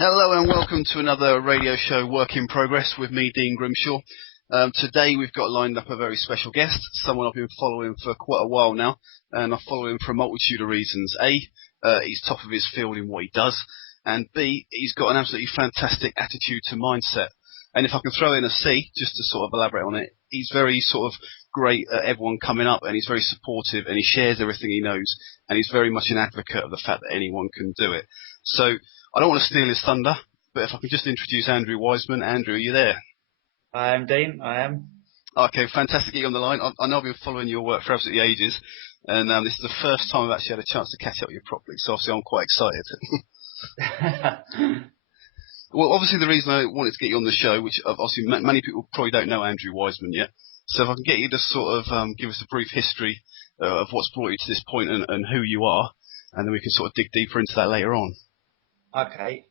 Hello and welcome to another radio show, Work in Progress, with me, Dean Grimshawe. Today we've got lined up a very special guest, someone I've been following for quite a while now, and I follow him for a multitude of reasons. A, he's top of his field in what he does, and B, he's got an absolutely fantastic attitude to mindset. And if I can throw in a C, just to sort of elaborate on it, he's very sort of great at everyone coming up, and he's very supportive, and he shares everything he knows, and he's very much an advocate of the fact that anyone can do it. So I don't want to steal his thunder, but if I could just introduce Andrew Wiseman. Andrew, are you there? I am, Dean. I am. Okay, fantastic to get you on the line. I know I've been following your work for absolutely ages, and this is the first time I've actually had a chance to catch up with you properly, so obviously I'm quite excited. Well, obviously the reason I wanted to get you on the show, which obviously many people probably don't know Andrew Wiseman yet, so if I can get you to sort of give us a brief history of what's brought you to this point and who you are, and then we can sort of dig deeper into that later on. Okay.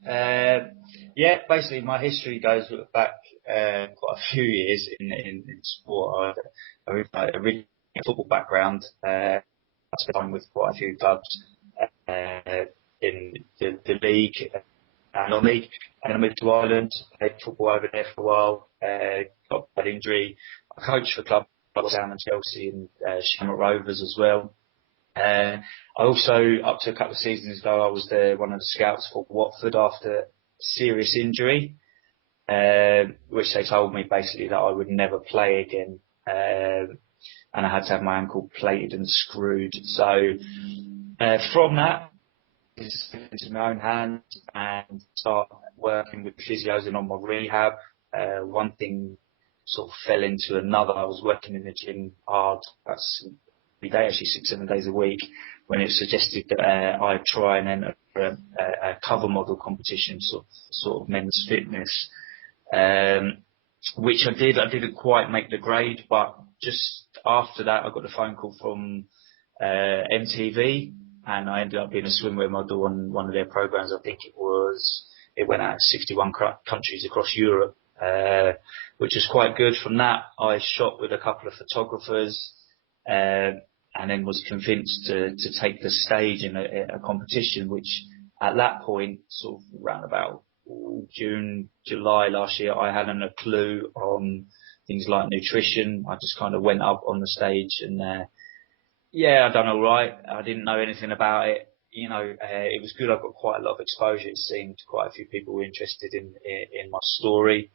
Basically my history goes back quite a few years in sport. I originally a football background. I spent time with quite a few clubs in the league and non-league. And I moved to Ireland, played football over there for a while, got a bad injury. I coached for clubs like Sam and Chelsea and Shamrock Rovers as well. I also, up to a couple of seasons ago, I was one of the scouts for Watford after a serious injury, which they told me basically that I would never play again, and I had to have my ankle plated and screwed. So from that, I just took it into my own hands and start working with physios and on my rehab. One thing sort of fell into another. I was working in the gym hard. That's every day, actually 6-7 days a week, when it suggested that I try and enter a cover model competition, sort of men's fitness, which I did. I didn't quite make the grade, but just after that, I got a phone call from MTV, and I ended up being a swimwear model on one of their programs. I think it went out to 61 countries across Europe, which was quite good. From that, I shot with a couple of photographers, and then was convinced to take the stage in a competition, which at that point, sort of around about June, July last year, I hadn't a clue on things like nutrition. I just kind of went up on the stage and, I done all right. I didn't know anything about it. It was good. I got quite a lot of exposure. It seemed quite a few people were interested in my story.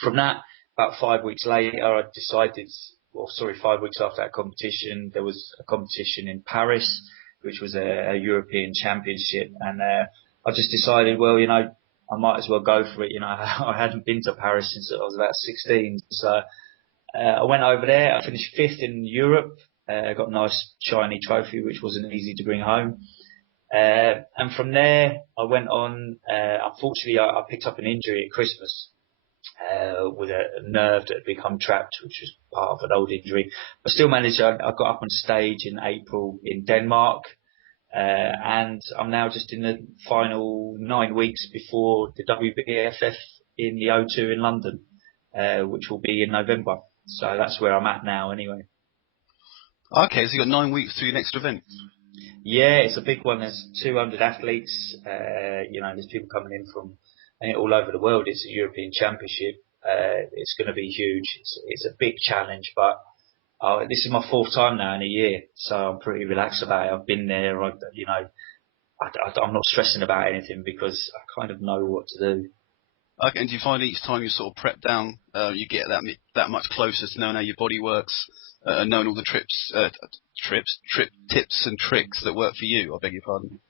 From that, about 5 weeks later, I decided, 5 weeks after that competition, there was a competition in Paris, which was a European Championship. And I just decided, I might as well go for it. I hadn't been to Paris since I was about 16. So I went over there. I finished 5th in Europe. I got a nice shiny trophy, which wasn't easy to bring home. And from there, I went on. Unfortunately, I picked up an injury at Christmas. With a nerve that had become trapped, which was part of an old injury. I still managed. I got up on stage in April in Denmark, and I'm now just in the final 9 weeks before the WBFF in the O2 in London, which will be in November. So that's where I'm at now, anyway. Okay, so you got 9 weeks to your next event. Yeah, it's a big one. There's 200 athletes. There's people coming in from all over the world. It's a European Championship. It's going to be huge. It's a big challenge, but this is my 4th time now in a year, so I'm pretty relaxed about it. I've been there. I'm not stressing about anything because I kind of know what to do. Okay, and do you find each time you sort of prep down, you get that much closer to knowing how your body works, and knowing all the trip tips and tricks that work for you? I beg your pardon.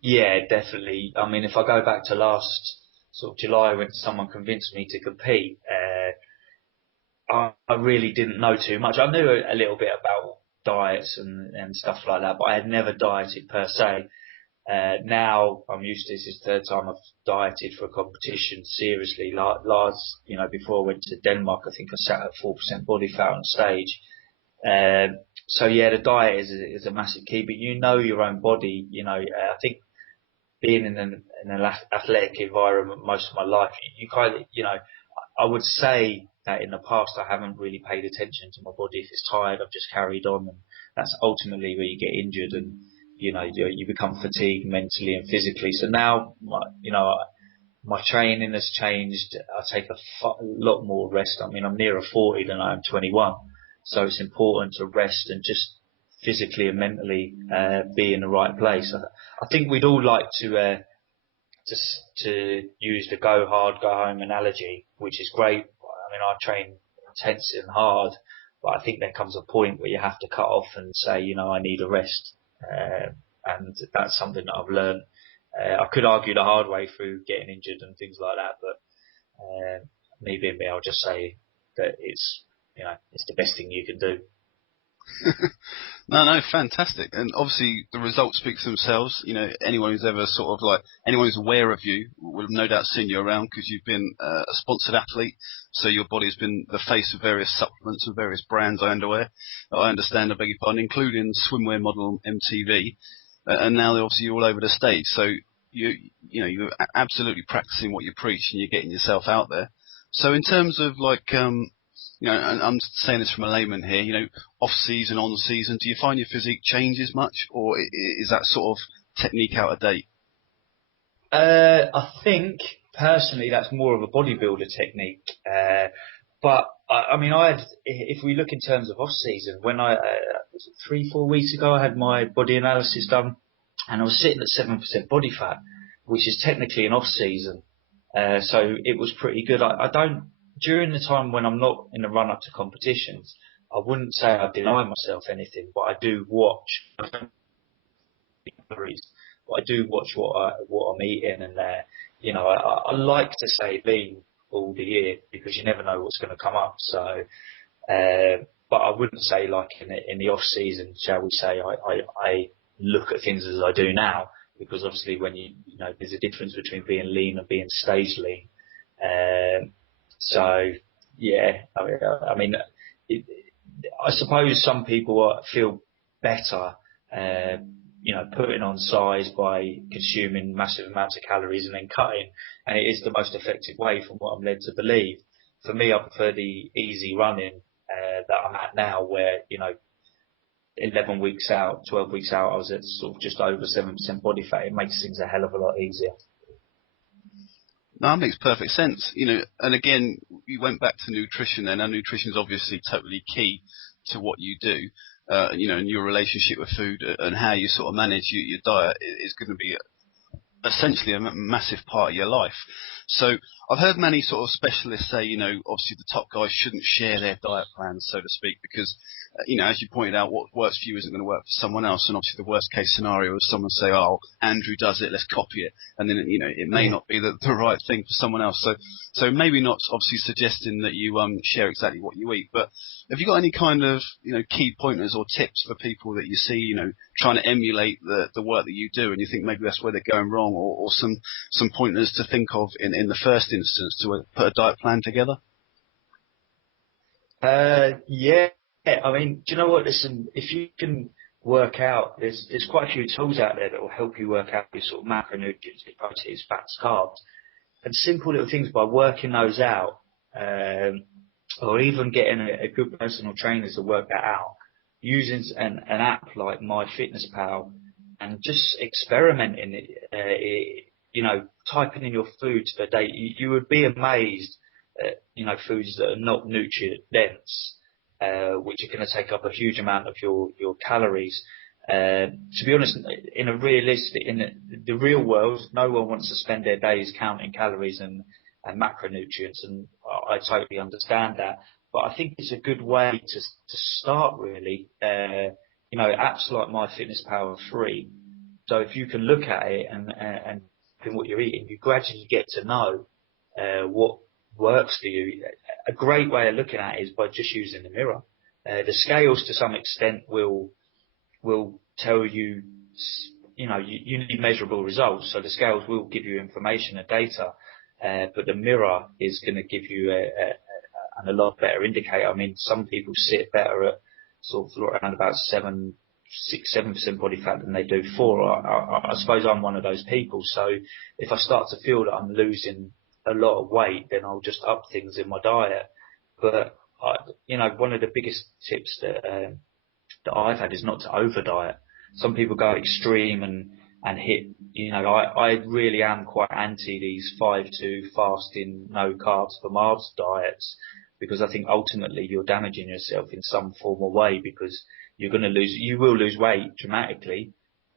Yeah, definitely. I mean, if I go back to last sort of July when someone convinced me to compete, I really didn't know too much. I knew a little bit about diets and stuff like that, but I had never dieted per se. Now I'm used to this. It's the 3rd time I've dieted for a competition seriously. Before I went to Denmark, I think I sat at 4% body fat on stage. The diet is a massive key, but you know your own body. I think being in an athletic environment most of my life, you kind of, I would say that in the past I haven't really paid attention to my body. If it's tired, I've just carried on, and that's ultimately where you get injured, and you become fatigued mentally and physically. So now, my training has changed. I take a lot more rest. I mean, I'm nearer 40 than I am 21. So it's important to rest and just physically and mentally be in the right place. I think we'd all like to use the go hard, go home analogy, which is great. I mean, I train intense and hard, but I think there comes a point where you have to cut off and say, I need a rest. And that's something that I've learned. I could argue the hard way through getting injured and things like that, but me being me, I'll just say that it's the best thing you can do. No, fantastic. And obviously the results speak for themselves. Anyone who's ever anyone who's aware of you will have no doubt seen you around, because you've been a sponsored athlete. So your body's been the face of various supplements and various brands, I understand, I beg your pardon, including swimwear model MTV. And now obviously you're all over the stage. So you're absolutely practicing what you preach, and you're getting yourself out there. So in terms of and I'm saying this from a layman here, off season, on season, do you find your physique changes much, or is that sort of technique out of date? I think personally that's more of a bodybuilder technique. But I mean, if we look in terms of off season, when was it 3-4 weeks ago, I had my body analysis done, and I was sitting at 7% body fat, which is technically an off season. So it was pretty good. I don't, during the time when I'm not in the run up to competitions, I wouldn't say I deny myself anything, but I do watch. But I do watch what I'm eating, and I like to say lean all the year, because you never know what's going to come up. So, but I wouldn't say like in the off season, shall we say, I look at things as I do now, because obviously when there's a difference between being lean and being stage lean. So yeah, I mean, I suppose some people feel better, putting on size by consuming massive amounts of calories and then cutting, and it is the most effective way, from what I'm led to believe. For me, I prefer the easy running that I'm at now, where 11 weeks out, 12 weeks out, I was at sort of just over 7% body fat. It makes things a hell of a lot easier. No, that makes perfect sense. And again, you went back to nutrition then. Now, nutrition is obviously totally key to what you do. And your relationship with food and how you sort of manage your diet is going to be essentially a massive part of your life. So I've heard many sort of specialists say, obviously the top guys shouldn't share their diet plans, so to speak, because, as you pointed out, what works for you isn't going to work for someone else. And obviously the worst case scenario is someone say, oh, Andrew does it, let's copy it. And then, it may not be the right thing for someone else. So maybe not obviously suggesting that you share exactly what you eat, but have you got any kind of, key pointers or tips for people that you see, trying to emulate the work that you do, and you think maybe that's where they're going wrong, or some pointers to think of in the first instance to put a diet plan together? Yeah. I mean, do you know what? Listen, if you can work out, there's quite a few tools out there that will help you work out your sort of macronutrients, your proteins, fats, carbs, and simple little things. By working those out, or even getting a good personal trainer to work that out, using an app like MyFitnessPal, and just experimenting typing in your foods per day, you would be amazed at, foods that are not nutrient dense, which are going to take up a huge amount of your calories. To be honest, in the real world, no one wants to spend their days counting calories and macronutrients, and I totally understand that. But I think it's a good way to start, really. Apps like MyFitnessPal are free, so if you can look at it and what you're eating, you gradually get to know what works for you. A great way of looking at it is by just using the mirror. The scales, to some extent, will tell you, you need measurable results. So the scales will give you information and data, but the mirror is going to give you a lot better indicator. I mean, some people sit better at sort of around about 7% body fat than they do 4%. I suppose I'm one of those people. So if I start to feel that I'm losing a lot of weight, then I'll just up things in my diet. But one of the biggest tips that I've had is not to over diet. Some people go extreme and and hit, I really am quite anti these 5-2 fasting, no carbs for miles diets, because I think ultimately you're damaging yourself in some form or way, because you will lose weight dramatically,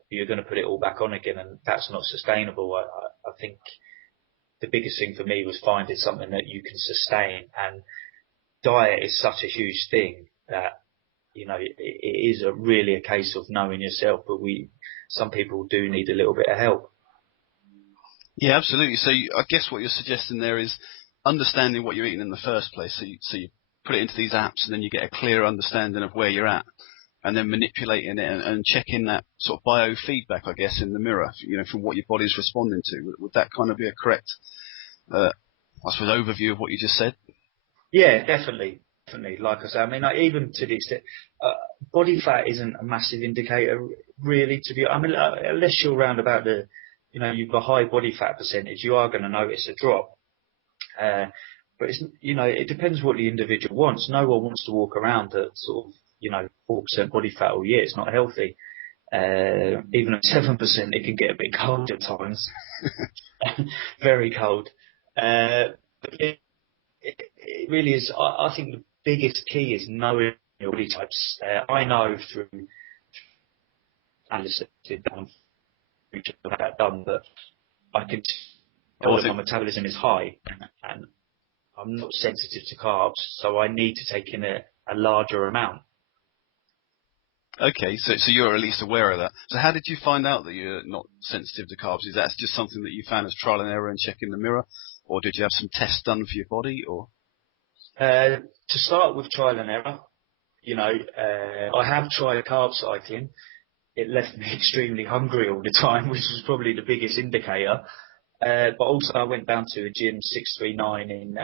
but you're going to put it all back on again, and that's not sustainable. I think the biggest thing for me was finding something that you can sustain, and diet is such a huge thing that, it is really a case of knowing yourself, but some people do need a little bit of help. Yeah, absolutely. So I guess what you're suggesting there is understanding what you're eating in the first place. So you put it into these apps, and then you get a clear understanding of where you're at, and then manipulating it and checking that sort of biofeedback, I guess, in the mirror, from what your body's responding to. Would that kind of be a correct, I suppose, overview of what you just said? Yeah, definitely. Like I say, I mean, even to the extent, body fat isn't a massive indicator, really. Unless you're around about you've got a high body fat percentage, you are going to notice a drop. But it depends what the individual wants. No one wants to walk around at sort of, 4% body fat all year. It's not healthy. Even at 7%, it can get a bit cold at times. Very cold. But it really is. I think the biggest key is knowing your body types. I know through analysis I've that done, that I can tell that my metabolism is high, and I'm not sensitive to carbs, so I need to take in a larger amount. Okay, so you're at least aware of that. So how did you find out that you're not sensitive to carbs? Is that just something that you found as trial and error and check in the mirror, or did you have some tests done for your body, or? To start with, trial and error. I have tried carb cycling. It left me extremely hungry all the time, which was probably the biggest indicator. But also I went down to a gym 639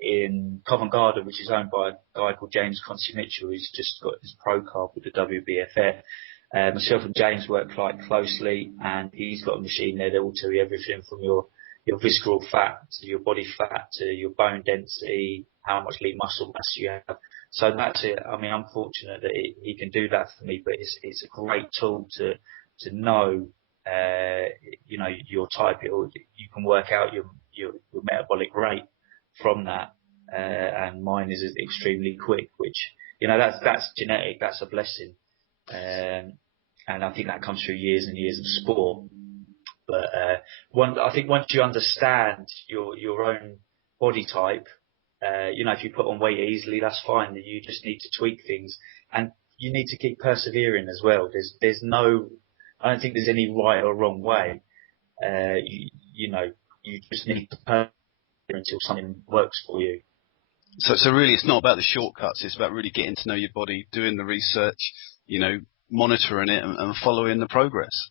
in Covent Garden, which is owned by a guy called James Concy Mitchell, who's just got his pro card with the WBFF. Myself and James work quite closely, and he's got a machine there that will tell you everything from your visceral fat to your body fat to your bone density, how much lean muscle mass you have. So that's it. I mean, I'm fortunate that he can do that for me, but it's a great tool to know, your type. You can work out your metabolic rate from that, and mine is extremely quick, which, that's genetic. That's a blessing. And I think that comes through years and years of sport. But I think once you understand your own body type, if you put on weight easily, that's fine. You just need to tweak things, and you need to keep persevering as well. I don't think there's any right or wrong way. You just need to persevere until something works for you. So really, it's not about the shortcuts. It's about really getting to know your body, doing the research, monitoring it and following the progress.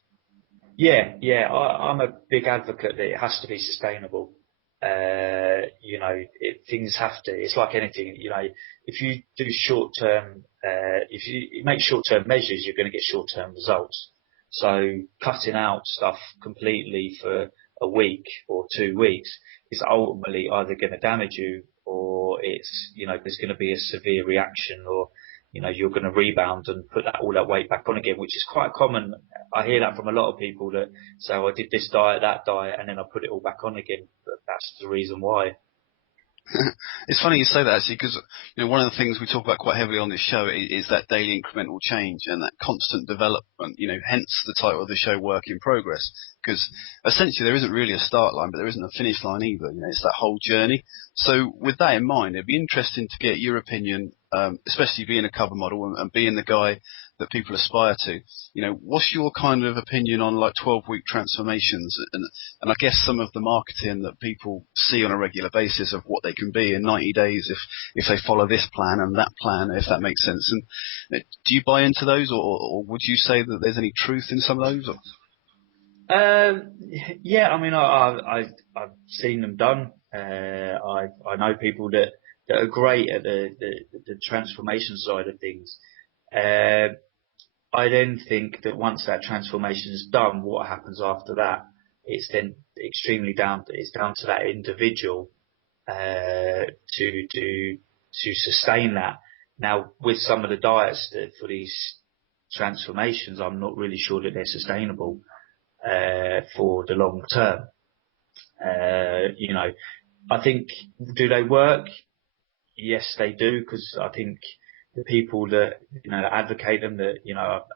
Yeah. I'm a big advocate that it has to be sustainable. Things have to. It's like anything. If you do short-term, if you make short-term measures, you're going to get short-term results. So cutting out stuff completely for a week or 2 weeks is ultimately either going to damage you, or there's going to be a severe reaction, or you're going to rebound and put all that weight back on again, which is quite common. I hear that from a lot of people that say, I did this diet, that diet, and then I put it all back on again. But that's the reason why. It's funny you say that, actually, because one of the things we talk about quite heavily on this show is that daily incremental change and that constant development. Hence the title of the show, Work in Progress, because essentially there isn't really a start line, but there isn't a finish line either. It's that whole journey. So with that in mind, it'd be interesting to get your opinion, especially being a cover model and being the guy that people aspire to. What's your kind of opinion on like 12-week transformations and I guess some of the marketing that people see on a regular basis of what they can be in 90 days if they follow this plan and that plan, if that makes sense. And do you buy into those, or would you say that there's any truth in some of those? Yeah, I mean, I've seen them done. I know people that are great at the transformation side of things. I then think that once that transformation is done, what happens after that? It's then extremely down to that individual to sustain that. Now, with some of the diets for these transformations, I'm not really sure that they're sustainable. for the long term. I think, do they work? Yes, they do, because I think the people that, that advocate them, that,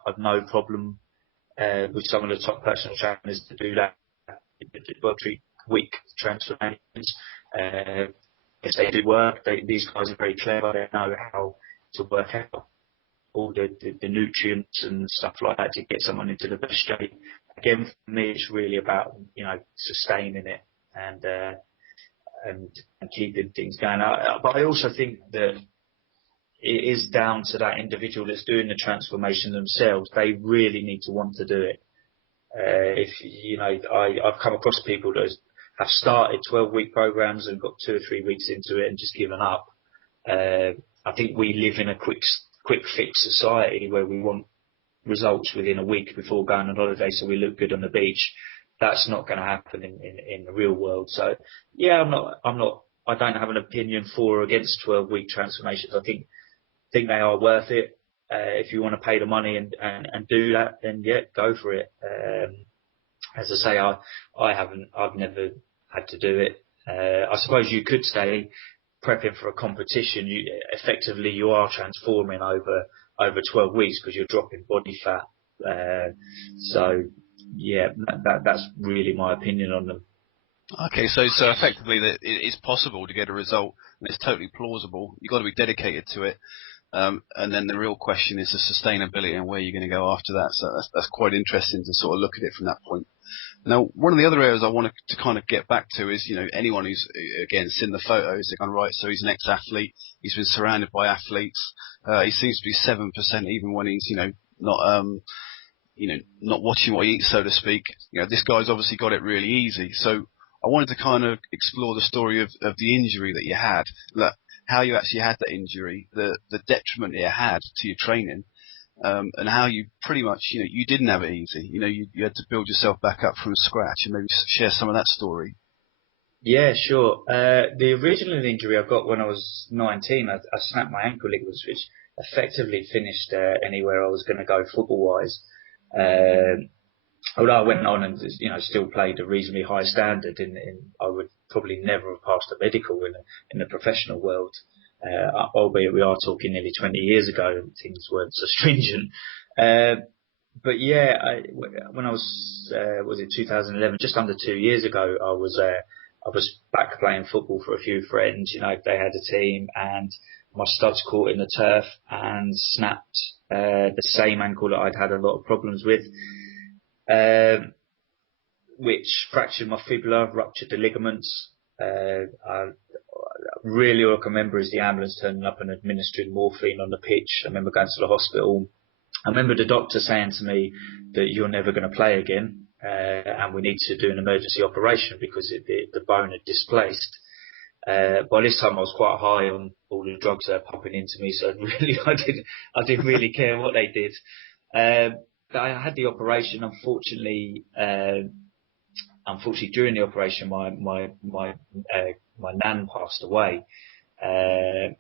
I've no problem with some of the top personal trainers to do that, 12-week transformations. Yes, they do work. These guys are very clever. They know how to work out all the nutrients and stuff like that to get someone into the best shape. Again, for me, it's really about, sustaining it and keeping things going. But I also think that it is down to that individual that's doing the transformation themselves. They really need to want to do it. I've come across people that have started 12-week programs and got 2 or 3 weeks into it and just given up. I think we live in a quick fix society where we want results within a week before going on holiday, so we look good on the beach. That's not going to happen in the real world. So yeah, I don't have an opinion for or against 12-week transformations. I think they are worth it. If you want to pay the money and do that, then yeah, go for it. As I say, I've never had to do it. I suppose you could say, prepping for a competition, you are transforming over 12 weeks because you're dropping body fat. So yeah, that's really my opinion on them. Okay, so effectively that it is possible to get a result, and it's totally plausible. You've got to be dedicated to it. And then the real question is the sustainability and where you're going to go after that. So that's quite interesting to sort of look at it from that point. Now, one of the other areas I wanted to kind of get back to is, anyone who's, again, seen the photos, they're going, right, so he's an ex-athlete, he's been surrounded by athletes, he seems to be 7% even when he's, not watching what he eats, so to speak. This guy's obviously got it really easy. So I wanted to kind of explore the story of the injury that you had, how you actually had that injury, the detriment it had to your training, and how you pretty much, you didn't have it easy. You had to build yourself back up from scratch, and maybe share some of that story. Yeah, sure. The original injury I got when I was 19, I snapped my ankle ligaments, which effectively finished anywhere I was going to go football-wise. Although I went on and still played a reasonably high standard, I would probably never have passed a medical in the professional world. Albeit we are talking nearly 20 years ago and things weren't so stringent. But yeah, when I was it 2011, just under 2 years ago, I was back playing football for a few friends. They had a team, and my studs caught in the turf and snapped the same ankle that I'd had a lot of problems with, which fractured my fibula, ruptured the ligaments. Really, all I can remember is the ambulance turning up and administering morphine on the pitch. I remember going to the hospital. I remember the doctor saying to me that you're never going to play again, and we need to do an emergency operation because the bone had displaced. By this time I was quite high on all the drugs they were pumping into me, so really I didn't really care what they did. But I had the operation. Unfortunately, during the operation, my nan passed away.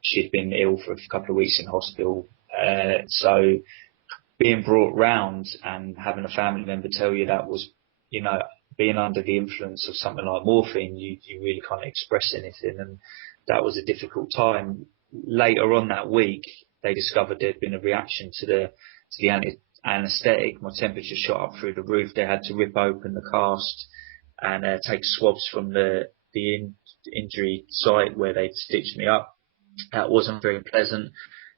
She'd been ill for a couple of weeks in hospital. So being brought round and having a family member tell you that was, being under the influence of something like morphine, you really can't express anything. And that was a difficult time. Later on that week, they discovered there'd been a reaction to the anaesthetic. My temperature shot up through the roof. They had to rip open the cast and take swabs from the injury site where they'd stitched me up. That wasn't very pleasant.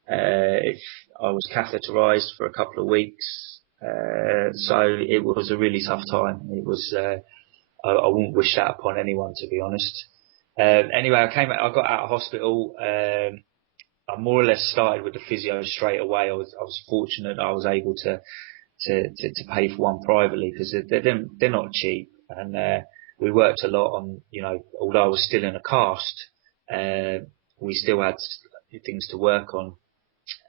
I was catheterised for a couple of weeks. So it was a really tough time. It was, I wouldn't wish that upon anyone, to be honest. Anyway, I got out of hospital. I more or less started with the physio straight away. I was fortunate I was able to pay for one privately because they're not cheap. And, we worked a lot on, although I was still in a cast, we still had things to work on.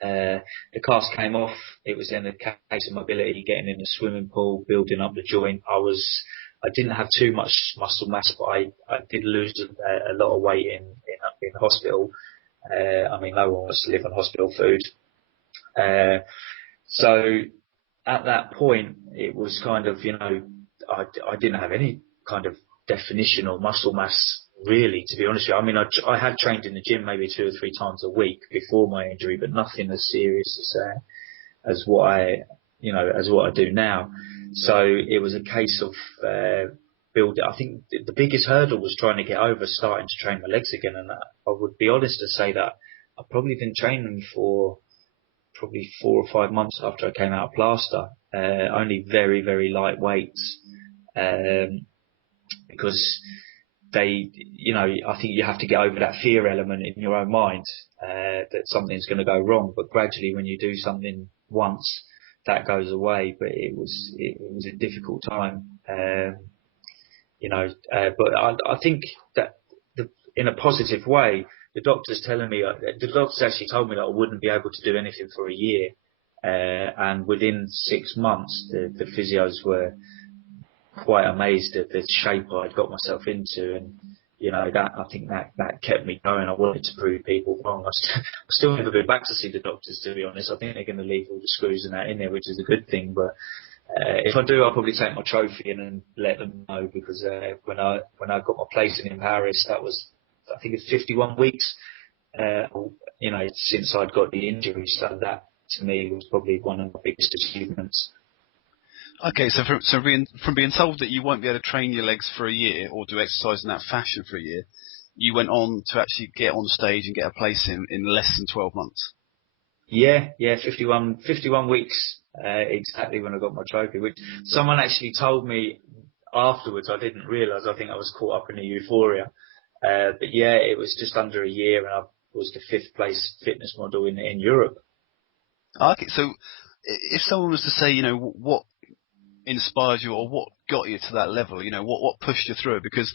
The cast came off. It was in a case of mobility, getting in the swimming pool, building up the joint. I didn't have too much muscle mass, but I did lose a lot of weight in hospital. No one wants to live on hospital food. So at that point, it was kind of, I didn't have any kind of definition or muscle mass really, to be honest with you. I mean, I had trained in the gym maybe 2 or 3 times a week before my injury, but nothing as serious as what I do now. So it was a case of building. I think the biggest hurdle was trying to get over starting to train my legs again, and I would be honest to say that I've probably been training for probably 4 or 5 months after I came out of plaster, only very, very light weights, because I think you have to get over that fear element in your own mind, that something's going to go wrong. But gradually, when you do something once, that goes away. But it was a difficult time, but I think that in a positive way, the doctors actually told me that I wouldn't be able to do anything for a year, and within 6 months, the physios were quite amazed at the shape I'd got myself into, and I think that kept me going. I wanted to prove people wrong. I still never been back to see the doctors, to be honest. I think they're going to leave all the screws and that in there, which is a good thing. But if I do, I'll probably take my trophy in and let them know, because when I got my placing in Paris, that was, I think it's 51 weeks, since I'd got the injury. So that to me was probably one of my biggest achievements. Okay, so from being told that you won't be able to train your legs for a year or do exercise in that fashion for a year, you went on to actually get on stage and get a place in less than 12 months. Yeah, 51 weeks, exactly when I got my trophy, which someone actually told me afterwards. I didn't realise. I think I was caught up in the euphoria. But yeah, it was just under a year, and I was the 5th place fitness model in Europe. Okay, so if someone was to say, what inspired you or what got you to that level, what pushed you through it? Because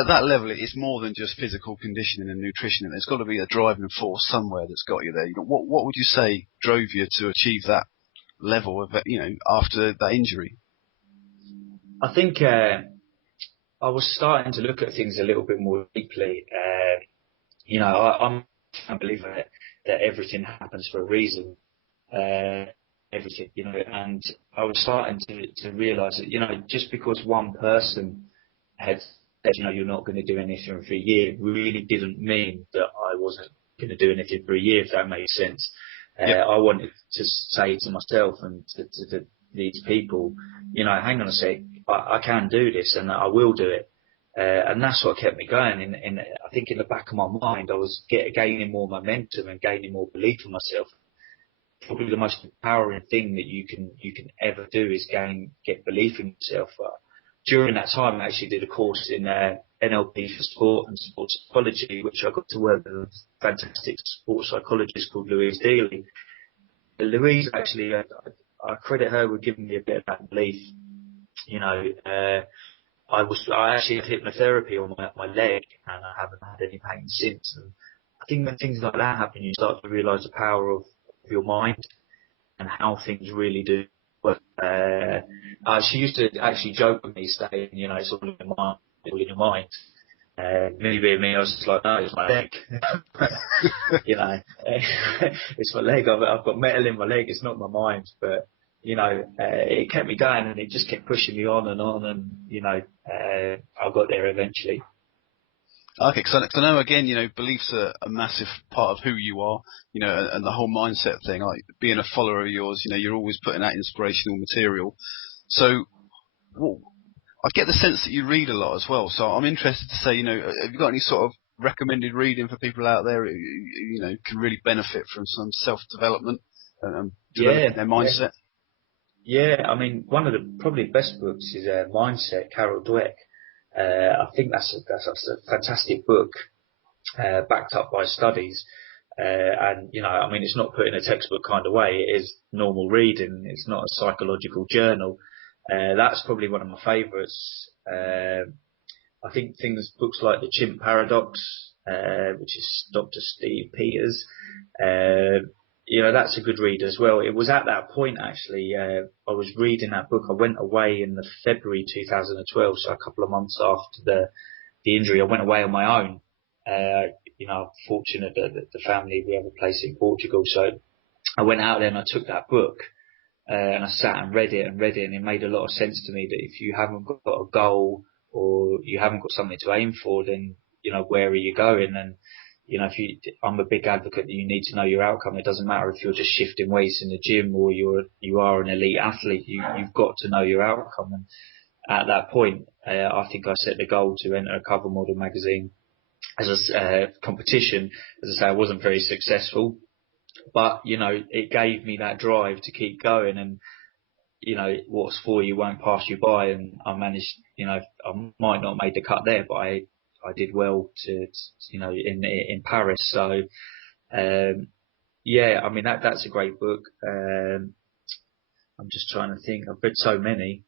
at that level, it's more than just physical conditioning and nutrition. There's got to be a driving force somewhere that's got you there. What would you say drove you to achieve that level of after that injury? I think I was starting to look at things a little bit more deeply. I'm a believer that everything happens for a reason. Everything, and I was starting to realise that, just because one person had said, you're not going to do anything for a year, really didn't mean that I wasn't going to do anything for a year, if that makes sense. Yep. I wanted to say to myself and to these people, hang on a sec, I can do this and I will do it. And that's what kept me going. And I think in the back of my mind, I was gaining more momentum and gaining more belief in myself. Probably the most empowering thing that you can ever do is get belief in yourself. During that time, I actually did a course in NLP for sport and sports psychology, which I got to work with a fantastic sports psychologist called Louise Dealey. Louise, actually, I credit her with giving me a bit of that belief. I actually had hypnotherapy on my leg, and I haven't had any pain since. And I think when things like that happen, you start to realise the power of your mind and how things really do work. She used to actually joke with me, saying, it's all in your mind, it's all in your mind. Me being me, I was just like, no, it's my leg. It's my leg. I've got metal in my leg. It's not my mind. But it kept me going, and it just kept pushing me on, and I got there eventually. Okay, because I know, again, beliefs are a massive part of who you are, and the whole mindset thing. Like being a follower of yours, you're always putting out inspirational material. So, I get the sense that you read a lot as well. So I'm interested to say, have you got any sort of recommended reading for people out there who, can really benefit from some self-development and developing their mindset? Yeah, I mean, one of the probably best books is Mindset, Carol Dweck. I think that's a fantastic book, backed up by studies. And, I mean, it's not put in a textbook kind of way. It is normal reading. It's not a psychological journal. That's probably one of my favourites. I think books like The Chimp Paradox, which is Dr. Steve Peters, that's a good read as well. It was at that point, actually, I was reading that book. I went away in the February 2012, so a couple of months after the injury. I went away on my own. I'm fortunate that the family, we have a place in Portugal, so I went out there and I took that book. and I sat and read it, and it made a lot of sense to me that if you haven't got a goal or you haven't got something to aim for, then, where are you going? And, I'm a big advocate that you need to know your outcome. It doesn't matter if you're just shifting weights in the gym or you are an elite athlete. You've got to know your outcome. And at that point, I think I set the goal to enter a cover model magazine as a competition. As I say, I wasn't very successful, but, it gave me that drive to keep going. And, what's for you won't pass you by. And I managed, I might not have made the cut there, but I did well to in Paris. So, that's a great book. I'm just trying to think. I've read so many.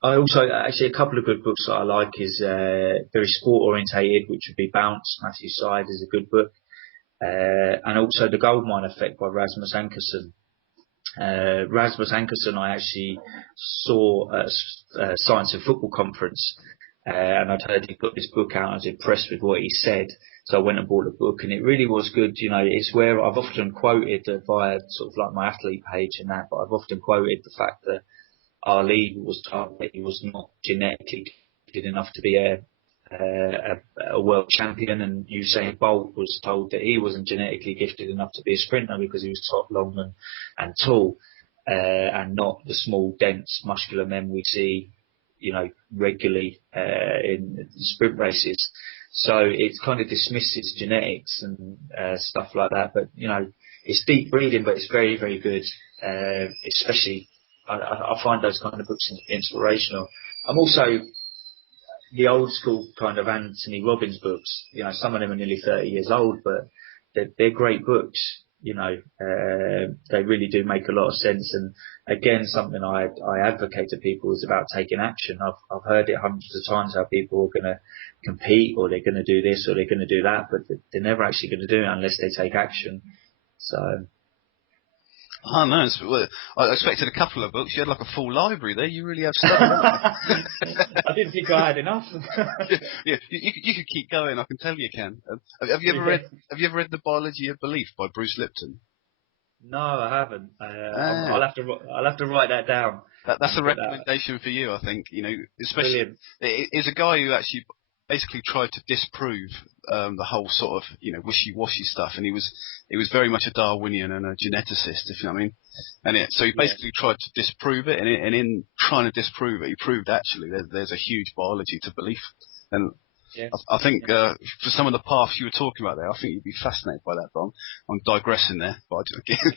I also, actually, a couple of good books that I like is very sport orientated, which would be Bounce. Matthew Syed is a good book. And also The Goldmine Effect by Rasmus Ankerson. Rasmus Ankerson I actually saw at a Science and Football conference, and I'd heard he put this book out. I was impressed with what he said, so I went and bought the book, and it really was good. It's where I've often quoted via sort of like my athlete page and that, but I've often quoted the fact that Ali was told that he was not genetically gifted enough to be a world champion, and Usain Bolt was told that he wasn't genetically gifted enough to be a sprinter because he was top, long and tall, and not the small, dense, muscular men we see, regularly in sprint races. So it kind of dismisses genetics and stuff like that. But it's deep reading, but it's very, very good. Especially, I find those kind of books inspirational. I'm also the old school kind of Anthony Robbins books. Some of them are nearly 30 years old, but they're great books. They really do make a lot of sense. And again, something I advocate to people is about taking action. I've heard it hundreds of times how people are going to compete, or they're going to do this, or they're going to do that, but they're never actually going to do it unless they take action. So. Oh, no. Well, I expected a couple of books. You had like a full library there. You really have stuff. I didn't think I had enough. Yeah, you could keep going. I can tell you can. Have you ever read The Biology of Belief by Bruce Lipton? No, I haven't. I'll have to write that down. That's a recommendation for you, I think. Especially it's a guy who actually basically tried to disprove the whole sort of wishy-washy stuff, and he was very much a Darwinian and a geneticist, if you know what I mean. And so he basically tried to disprove it, and in trying to disprove it, he proved actually there's a huge biology to belief. And I think for some of the paths you were talking about there, I think you'd be fascinated by that. But I'm digressing there. But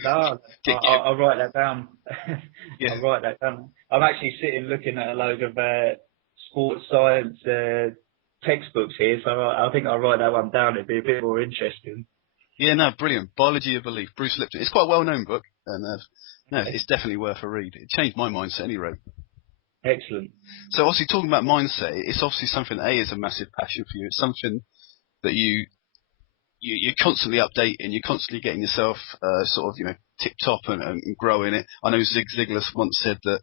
I'll write that down. I'll write that down. I'm actually sitting looking at a load of sports science textbooks here, so I think I'll write that one down. It'd be a bit more interesting. Yeah, no, brilliant. Biology of Belief, Bruce Lipton. It's quite a well-known book, and it's definitely worth a read. It changed my mindset anyway. Excellent. So obviously talking about mindset, it's obviously something that is a massive passion for you. It's something that you're constantly updating, you're constantly getting yourself sort of tip top and growing it. I know Zig Ziglar once said that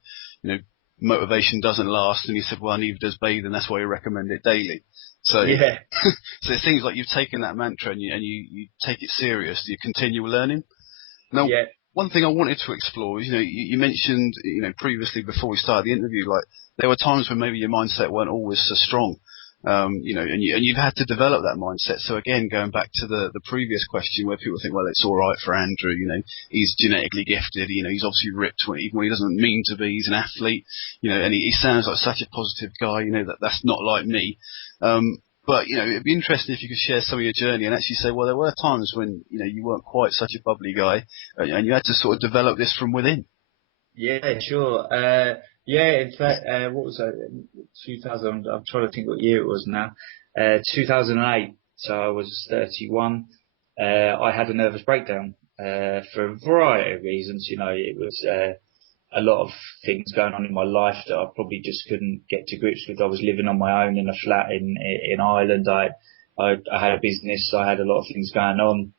motivation doesn't last, and he said, well, neither does bathing, that's why you recommend it daily. So so it seems like you've taken that mantra and you take it serious, you continue learning. Now, one thing I wanted to explore is, you mentioned, previously before we started the interview, like there were times when maybe your mindset weren't always so strong, and you've had to develop that mindset. So again, going back to the previous question where people think, well, it's all right for Andrew, he's genetically gifted, he's obviously ripped even when he doesn't mean to be, he's an athlete, and he sounds like such a positive guy, that's not like me. But, it'd be interesting if you could share some of your journey and actually say, well, there were times when, you weren't quite such a bubbly guy, and you had to sort of develop this from within. Yeah, sure. In fact, what was that? 2000, I'm trying to think what year it was now. 2008, so I was 31. I had a nervous breakdown for a variety of reasons. It was a lot of things going on in my life that I probably just couldn't get to grips with. I was living on my own in a flat in Ireland. I had a business. I had a lot of things going on.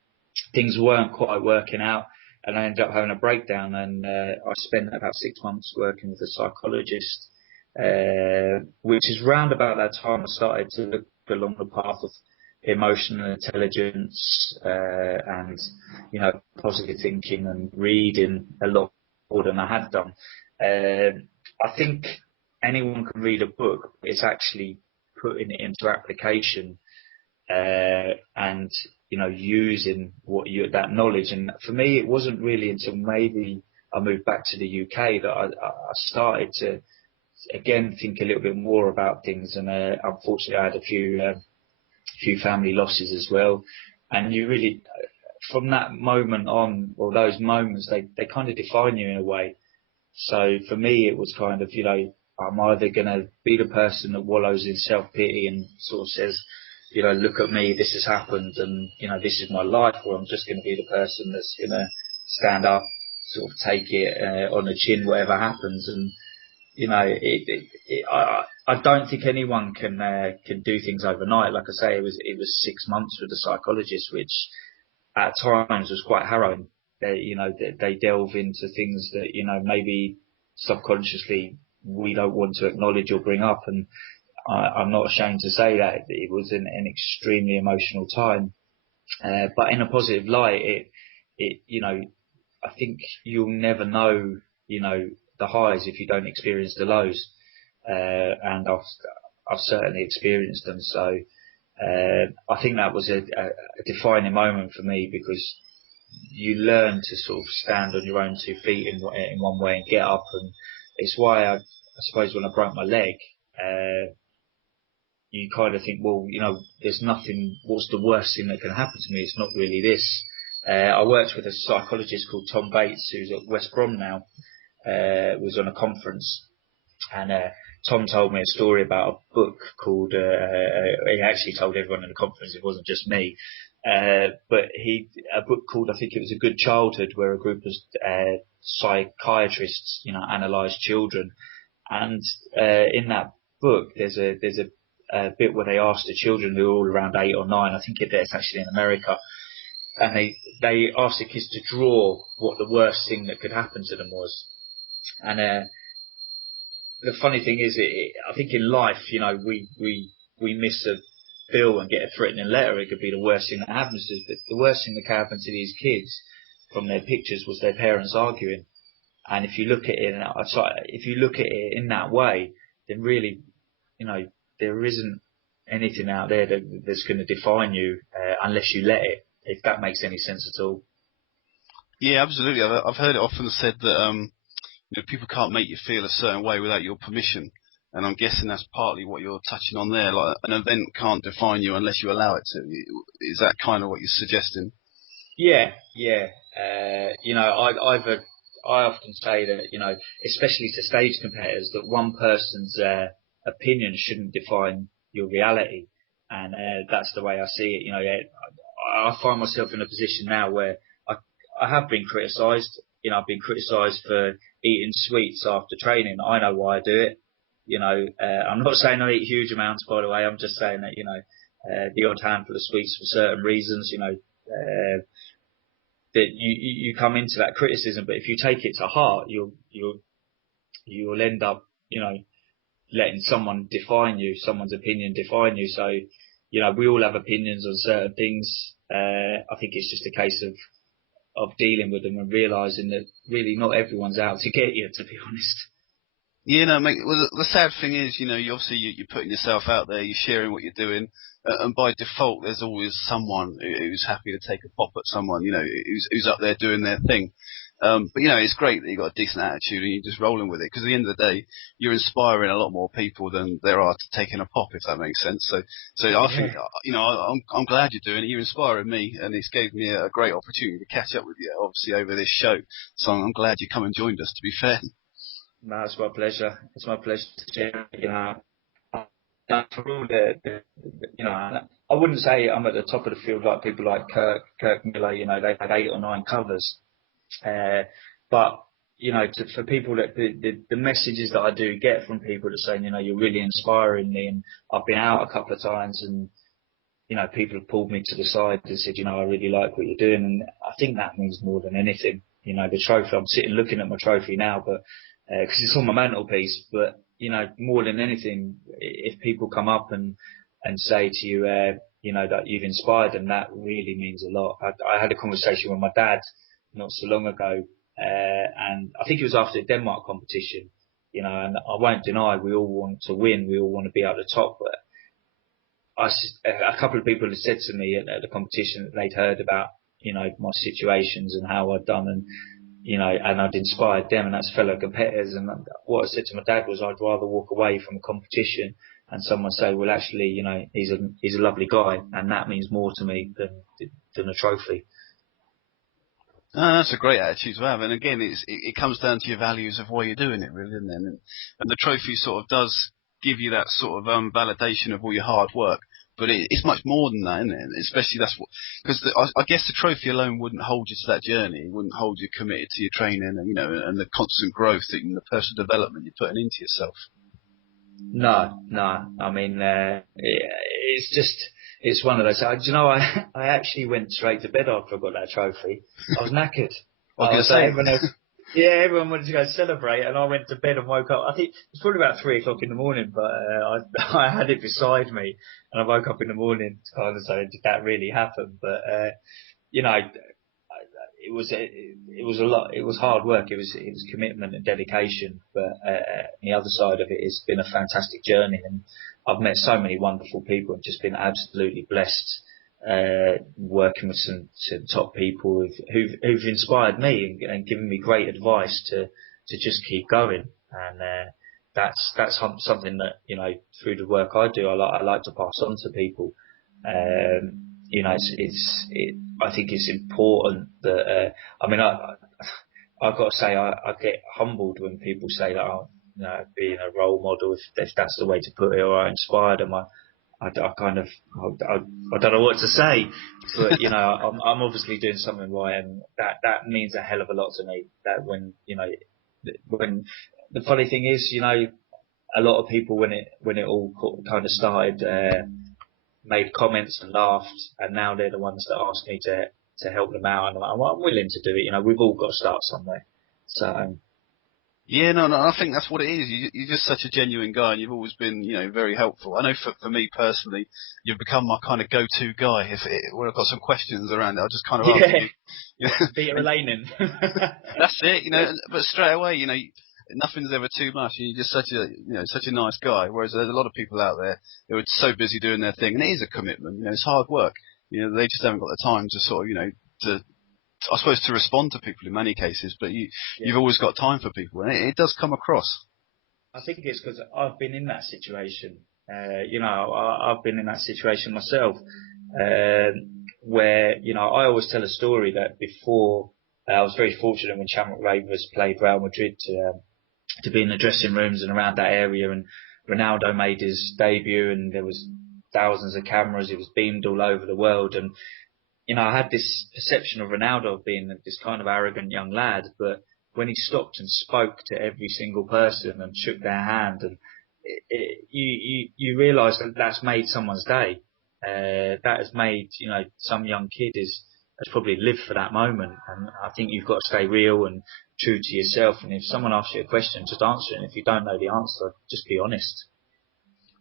Things weren't quite working out, and I ended up having a breakdown. And I spent about 6 months working with a psychologist, which is round about that time I started to look along the path of emotional intelligence, and, positive thinking and reading a lot more than I had done. I think anyone can read a book. It's actually putting it into application, and, using that knowledge. And for me, it wasn't really until maybe I moved back to the UK that I started to, again, think a little bit more about things. And unfortunately, I had a few family losses as well. And you really, from that moment on, or those moments, they kind of define you in a way. So for me, it was kind of, I'm either going to be the person that wallows in self-pity and sort of says, look at me, this has happened, and, this is my life, or I'm just going to be the person that's going to stand up, sort of take it on the chin, whatever happens. And, I don't think anyone can do things overnight. Like I say, it was 6 months with the psychologist, which at times was quite harrowing. They delve into things that, maybe subconsciously we don't want to acknowledge or bring up. And I'm not ashamed to say that it was an extremely emotional time. But in a positive light, I think you'll never know, the highs if you don't experience the lows. And I've certainly experienced them. So I think that was a defining moment for me, because you learn to sort of stand on your own 2 feet in one way and get up. And it's why I suppose when I broke my leg, you kind of think, well, there's nothing. What's the worst thing that can happen to me? It's not really this. I worked with a psychologist called Tom Bates, who's at West Brom now. Was on a conference, and Tom told me a story about a book called. He actually told everyone in the conference, it wasn't just me. But a book called, I think it was A Good Childhood, where a group of psychiatrists, analysed children, and in that book there's a bit where they asked the children who were all around 8 or 9, I think it's actually in America, and they asked the kids to draw what the worst thing that could happen to them was. And the funny thing is, I think in life, we miss a bill and get a threatening letter. It could be the worst thing that happens to us. But the worst thing that can happen to these kids from their pictures was their parents arguing. And if you look at it in that way, then really, there isn't anything out there that's going to define you unless you let it. If that makes any sense at all. Yeah, absolutely. I've heard it often said that people can't make you feel a certain way without your permission, and I'm guessing that's partly what you're touching on there. Like, an event can't define you unless you allow it to. Is that kind of what you're suggesting? Yeah. I often say that, especially to stage competitors, that one person's opinion shouldn't define your reality, and that's the way I see it. I find myself in a position now where I have been criticised. I've been criticised for eating sweets after training. I know why I do it. I'm not saying I eat huge amounts, by the way. I'm just saying that, the odd handful of sweets for certain reasons, that you come into that criticism. But if you take it to heart, you'll end up, letting someone's opinion define you. So, we all have opinions on certain things. I think it's just a case of dealing with them and realising that really not everyone's out to get you, to be honest. Yeah, no, mate. Well, the sad thing is, you're putting yourself out there, you're sharing what you're doing, and by default, there's always someone who's happy to take a pop at someone, who's up there doing their thing. But it's great that you've got a decent attitude and you're just rolling with it, because at the end of the day, you're inspiring a lot more people than there are to taking a pop, if that makes sense. So I think, I'm glad you're doing it. You're inspiring me, and it's gave me a great opportunity to catch up with you, obviously, over this show. So I'm glad you come and joined us, to be fair. No, it's my pleasure. It's my pleasure to share. For all I wouldn't say I'm at the top of the field like people like Kirk Miller. They had 8 or 9 covers. But for people that the messages that I do get from people that saying, you're really inspiring me, and I've been out a couple of times, and people have pulled me to the side and said, I really like what you're doing, and I think that means more than anything. The trophy, I'm sitting looking at my trophy now, but because it's on my mantelpiece, but more than anything, if people come up and and say to you, that you've inspired them, that really means a lot. I had a conversation with my dad not so long ago, and I think it was after the Denmark competition, and I won't deny we all want to win, we all want to be at the top, but a couple of people had said to me at the competition that they'd heard about, my situations and how I'd done, and and I'd inspired them, and that's fellow competitors. And what I said to my dad was, I'd rather walk away from a competition and someone say, well, actually, he's a lovely guy, and that means more to me than a trophy. That's a great attitude to have, and again, it comes down to your values of why you're doing it, really, isn't it? And the trophy sort of does give you that sort of validation of all your hard work, but it's much more than that, isn't it? Especially because I guess the trophy alone wouldn't hold you to that journey, it wouldn't hold you committed to your training, and and the constant growth and the personal development you're putting into yourself. No. I mean, it's one of those. I actually went straight to bed after I got that trophy. I was knackered. Everyone wanted to go celebrate, and I went to bed and woke up. I think it was probably about 3 o'clock in the morning, but I had it beside me, and I woke up in the morning to kind of say, did that really happen? But it was a lot. It was hard work. It was commitment and dedication. But the other side of it has been a fantastic journey, and I've met so many wonderful people and just been absolutely blessed working with some top people who've inspired me and given me great advice to just keep going. And that's something that through the work I do, I like to pass on to people. I think it's important that I've got to say I get humbled when people say that being a role model, if that's the way to put it, or I inspired them. I don't know what to say, but I'm obviously doing something right, and that means a hell of a lot to me. That when the funny thing is, a lot of people when it all kind of started, made comments and laughed, and now they're the ones that ask me to help them out, and I'm willing to do it. We've all got to start somewhere. So. Yeah, no, I think that's what it is. You're just such a genuine guy, and you've always been, very helpful. I know for me personally, you've become my kind of go-to guy. When I've got some questions around it, I'll just kind of ask you. Peter Laning. That's it, but straight away, nothing's ever too much. You're just such a nice guy. Whereas there's a lot of people out there who are so busy doing their thing, and it is a commitment. It's hard work. They just haven't got the time to sort of, I suppose to respond to people in many cases, but you've always got time for people, and it does come across. I think it's because I've been in that situation. I've been in that situation myself, where I always tell a story that before I was very fortunate when Shamrock Rovers played Real Madrid to be in the dressing rooms and around that area, and Ronaldo made his debut, and there was thousands of cameras. It was beamed all over the world, and I had this perception of Ronaldo being this kind of arrogant young lad, but when he stopped and spoke to every single person and shook their hand, and you realise that that's made someone's day. That has made some young kid has probably lived for that moment, and I think you've got to stay real and true to yourself. And if someone asks you a question, just answer it. And if you don't know the answer, just be honest.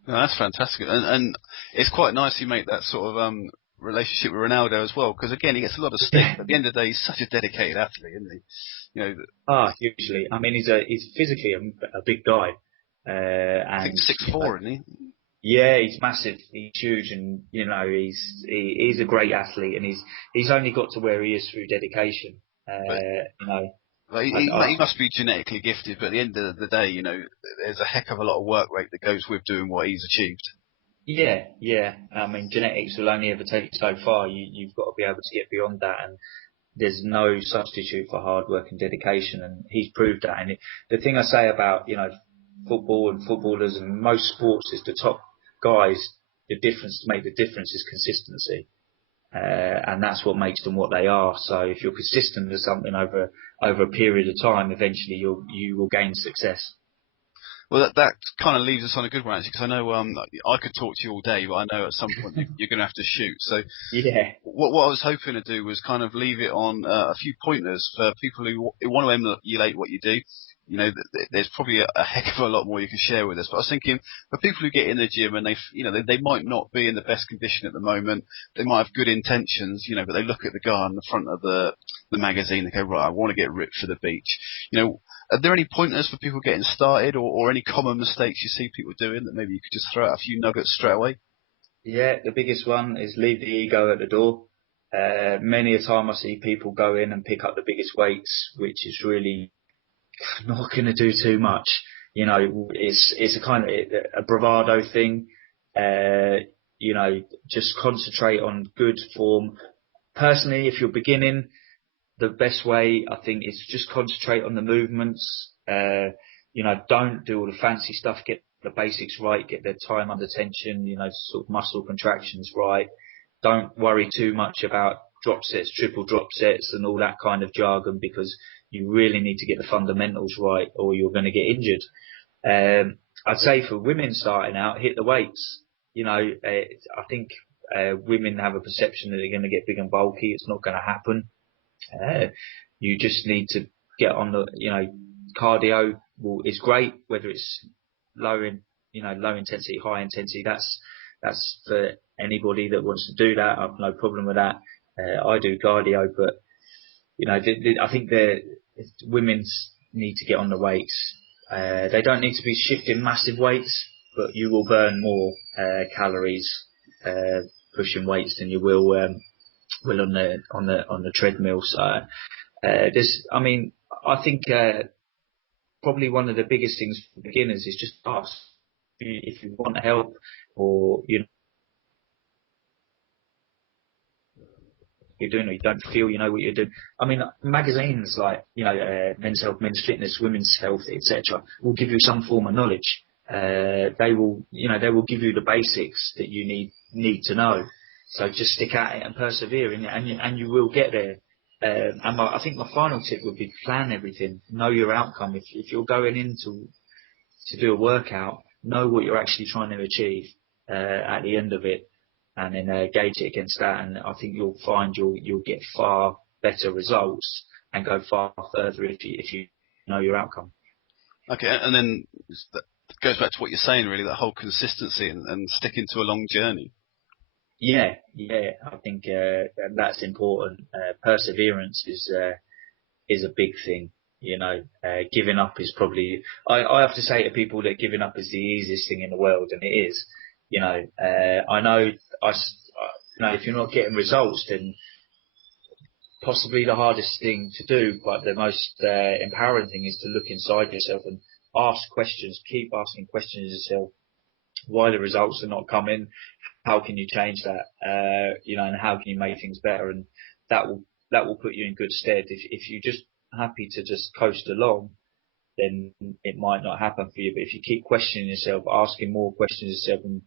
No, that's fantastic, and it's quite nice you make that sort of relationship with Ronaldo as well, because again he gets a lot of stick. At the end of the day, he's such a dedicated athlete, isn't he? Hugely. I mean, he's physically a big guy. I think 6'4", isn't he? Yeah, he's massive. He's huge, and he's a great athlete, and he's only got to where he is through dedication. He must be genetically gifted, but at the end of the day, there's a heck of a lot of work rate that goes with doing what he's achieved. Yeah. I mean, genetics will only ever take you so far. You've got to be able to get beyond that, and there's no substitute for hard work and dedication, and he's proved that. And the thing I say about football and footballers and most sports is the top guys. The difference to make the difference is consistency, and that's what makes them what they are. So if you're consistent with something over a period of time, eventually you will gain success. Well, that kind of leaves us on a good one, actually, because I know I could talk to you all day, but I know at some point you're going to have to shoot. So yeah, what I was hoping to do was kind of leave it on a few pointers for people who want to emulate what you do, there's probably a heck of a lot more you can share with us. But I was thinking, for people who get in the gym and they might not be in the best condition at the moment, they might have good intentions, but they look at the guy on the front of the magazine, they go, right, I want to get ripped for the beach. Are there any pointers for people getting started, or any common mistakes you see people doing that maybe you could just throw out a few nuggets straight away? Yeah, the biggest one is leave the ego at the door. Many a time I see people go in and pick up the biggest weights, which is really not going to do too much. It's a kind of a bravado thing. Just concentrate on good form. Personally, if you're beginning, the best way I think is just concentrate on the movements. Don't do all the fancy stuff. Get the basics right. Get the time under tension. Sort of muscle contractions right. Don't worry too much about drop sets, triple drop sets, and all that kind of jargon, because you really need to get the fundamentals right, or you're going to get injured. I'd say for women starting out, hit the weights. I think women have a perception that they're going to get big and bulky. It's not going to happen. You just need to get on the, cardio is great, whether it's low intensity, high intensity. That's for anybody that wants to do that. I've no problem with that. I do cardio, but I think women need to get on the weights. They don't need to be shifting massive weights, but you will burn more calories pushing weights than you will on the treadmill. So I think probably one of the biggest things for beginners is just ask if you want help, or you're doing, or you don't feel you know what you're doing. Magazines like Men's Health, Men's Fitness, Women's Health, etc., will give you some form of knowledge. They will give you the basics that you need to know. So just stick at it and persevere, and you will get there. I think my final tip would be plan everything. Know your outcome. If you're going in to do a workout, know what you're actually trying to achieve at the end of it, and then gauge it against that. And I think you'll find you'll get far better results and go far further if you know your outcome. Okay, and then that goes back to what you're saying, really, that whole consistency and sticking to a long journey. Yeah, I think that's important. Perseverance is a big thing. Giving up is probably, I have to say to people that giving up is the easiest thing in the world, and it is. I know if you're not getting results, then possibly the hardest thing to do, but the most empowering thing is to look inside yourself and ask questions. Keep asking questions yourself. Why the results are not coming? How can you change that? And how can you make things better? And that will put you in good stead. If you're just happy to just coast along, then it might not happen for you. But if you keep questioning yourself, asking more questions yourself, and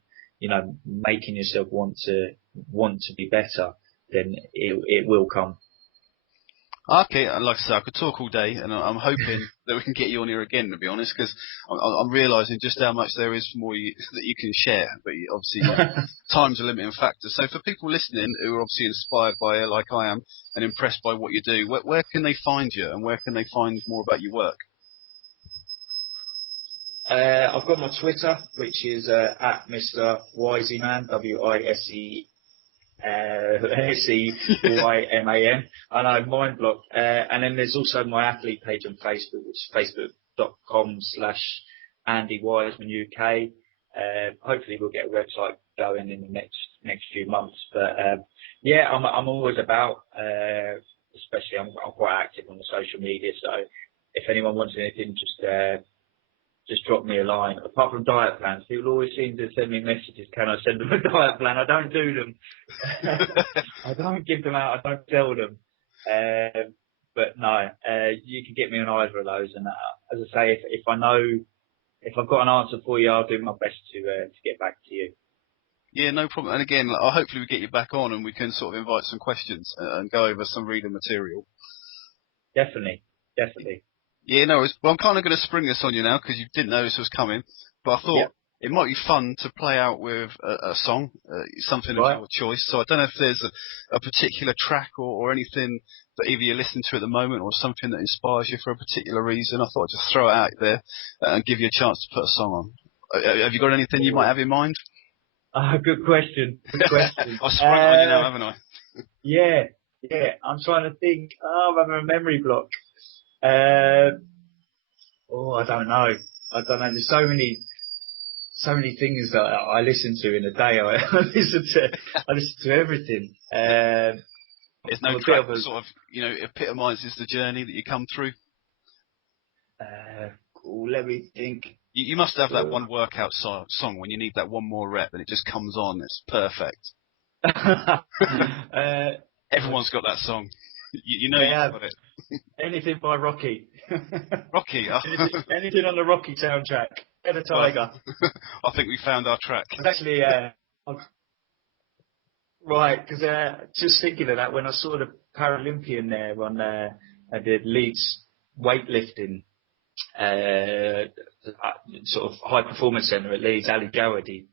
making yourself want to be better, then it will come. Okay, like I said, I could talk all day, and I'm hoping that we can get you on here again, to be honest, because I'm realising just how much there is more that you can share, but obviously time's a limiting factor. So for people listening who are obviously inspired by it, like I am, and impressed by what you do, where can they find you, and where can they find more about your work? I've got my Twitter, which is at Mr. Wiseman, WISE. SEYMAN. I know, mind block. And then there's also my athlete page on Facebook, which is facebook.com/Andy Wiseman UK. Hopefully we'll get a website going in the next few months. But I'm always about, especially I'm quite active on the social media. So if anyone wants anything, just drop me a line. Apart from diet plans, people always seem to send me messages. Can I send them a diet plan? I don't do them. I don't give them out. I don't sell them. But no, you can get me on either of those. And as I say, if I've got an answer for you, I'll do my best to get back to you. Yeah, no problem. And again, hopefully we get you back on and we can sort of invite some questions and go over some reading material. Definitely. Yeah, no, well, I'm kind of going to spring this on you now because you didn't know this was coming. But I thought it might be fun to play out with a song, something of Right. your choice. So I don't know if there's a particular track or anything that either you're listening to at the moment or something that inspires you for a particular reason. I thought I'd just throw it out there and give you a chance to put a song on. Have you got anything you might have in mind? Good question. Good question. I've sprung it on you now, haven't I? Yeah. I'm trying to think. Oh, I'm having a memory block. I don't know. There's so many things that I listen to in a day. I listen to everything. There's no track that sort of, epitomises the journey that you come through. Let me think. You must have that one workout song when you need that one more rep and it just comes on. It's perfect. Everyone's got that song. You know you've got it. Anything by Rocky. Rocky. Anything on the Rocky soundtrack. Get a Tiger. I think we found our track. Actually, right, because just thinking of that, when I saw the Paralympian there on the Leeds weightlifting sort of high performance centre at Leeds, Ali Jawad, he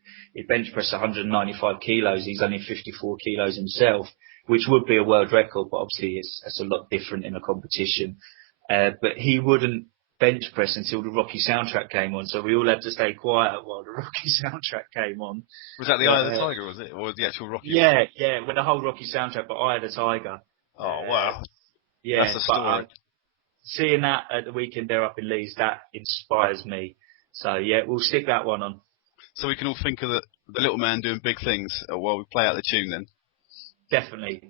bench pressed 195 kilos. He's only 54 kilos himself, which would be a world record, but obviously it's a lot different in a competition. But he wouldn't bench press until the Rocky soundtrack came on, so we all had to stay quiet while the Rocky soundtrack came on. Was that the Eye of the Tiger, was it, or the actual Rocky? Yeah, with the whole Rocky soundtrack, but Eye of the Tiger. Oh wow! Yeah, that's a story. Seeing that at the weekend there up in Leeds, that inspires me. So yeah, we'll stick that one on. So we can all think of the little man doing big things while we play out the tune then. Definitely.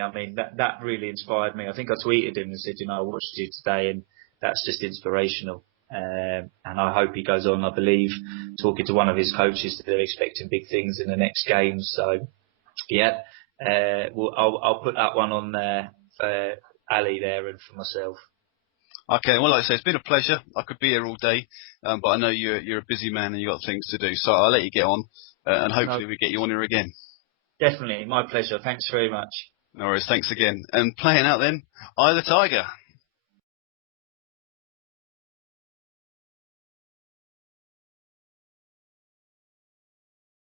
I mean, that really inspired me. I think I tweeted him and said, I watched you today, and that's just inspirational. And I hope he goes on. I believe talking to one of his coaches that they're expecting big things in the next games. So yeah, I'll put that one on there for Ali there and for myself. Okay, well, like I say, it's been a pleasure. I could be here all day, but I know you're a busy man and you've got things to do, so I'll let you get on, and hopefully we get you on here again. Definitely, my pleasure. Thanks very much. No worries, thanks again. And playing out then, Eye of the Tiger.